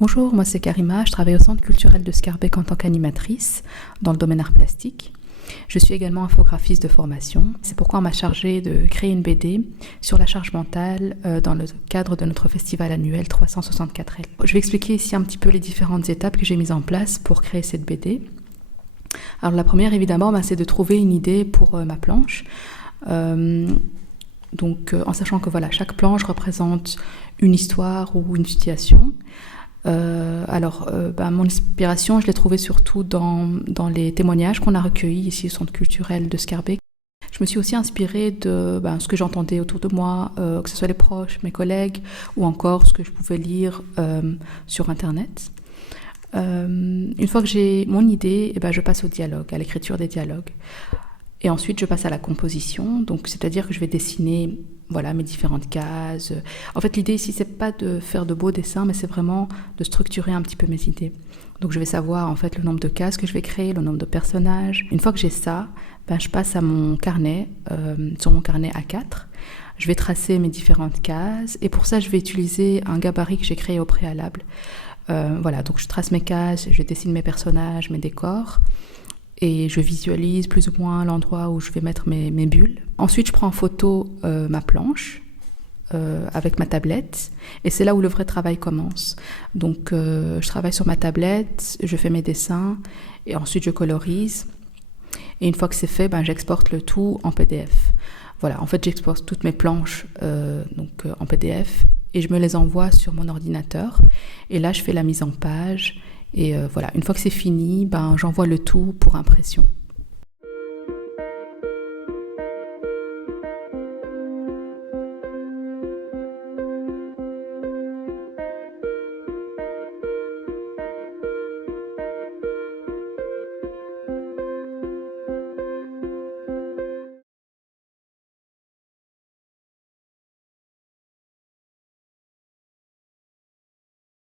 Bonjour, moi c'est Karima, je travaille au Centre culturel de Scarbeck en tant qu'animatrice dans le domaine art plastique. Je suis également infographiste de formation. C'est pourquoi on m'a chargée de créer une BD sur la charge mentale dans le cadre de notre festival annuel 364L. Je vais expliquer ici un petit peu les différentes étapes que j'ai mises en place pour créer cette BD. Alors la première évidemment, c'est de trouver une idée pour ma planche. En sachant que chaque planche représente une histoire ou une situation. Mon inspiration, je l'ai trouvée surtout dans les témoignages qu'on a recueillis ici au Centre culturel de Scarbeck. Je me suis aussi inspirée de ce que j'entendais autour de moi, que ce soit les proches, mes collègues, ou encore ce que je pouvais lire sur Internet. Une fois que j'ai mon idée, je passe au dialogue, à l'écriture des dialogues. Et ensuite, je passe à la composition, donc c'est-à-dire que je vais dessiner mes différentes cases. En fait, l'idée ici, c'est pas de faire de beaux dessins, mais c'est vraiment de structurer un petit peu mes idées. Donc, je vais savoir en fait le nombre de cases que je vais créer, le nombre de personnages. Une fois que j'ai ça, je passe à mon carnet, sur mon carnet A4. Je vais tracer mes différentes cases, et pour ça, je vais utiliser un gabarit que j'ai créé au préalable. Donc je trace mes cases, je dessine mes personnages, mes décors. Et je visualise plus ou moins l'endroit où je vais mettre mes bulles. Ensuite, je prends en photo ma planche avec ma tablette. Et c'est là où le vrai travail commence. Donc, je travaille sur ma tablette, je fais mes dessins et ensuite je colorise. Et une fois que c'est fait, j'exporte le tout en PDF. En fait, j'exporte toutes mes planches en PDF et je me les envoie sur mon ordinateur. Et là, je fais la mise en page. Et une fois que c'est fini, j'envoie le tout pour impression.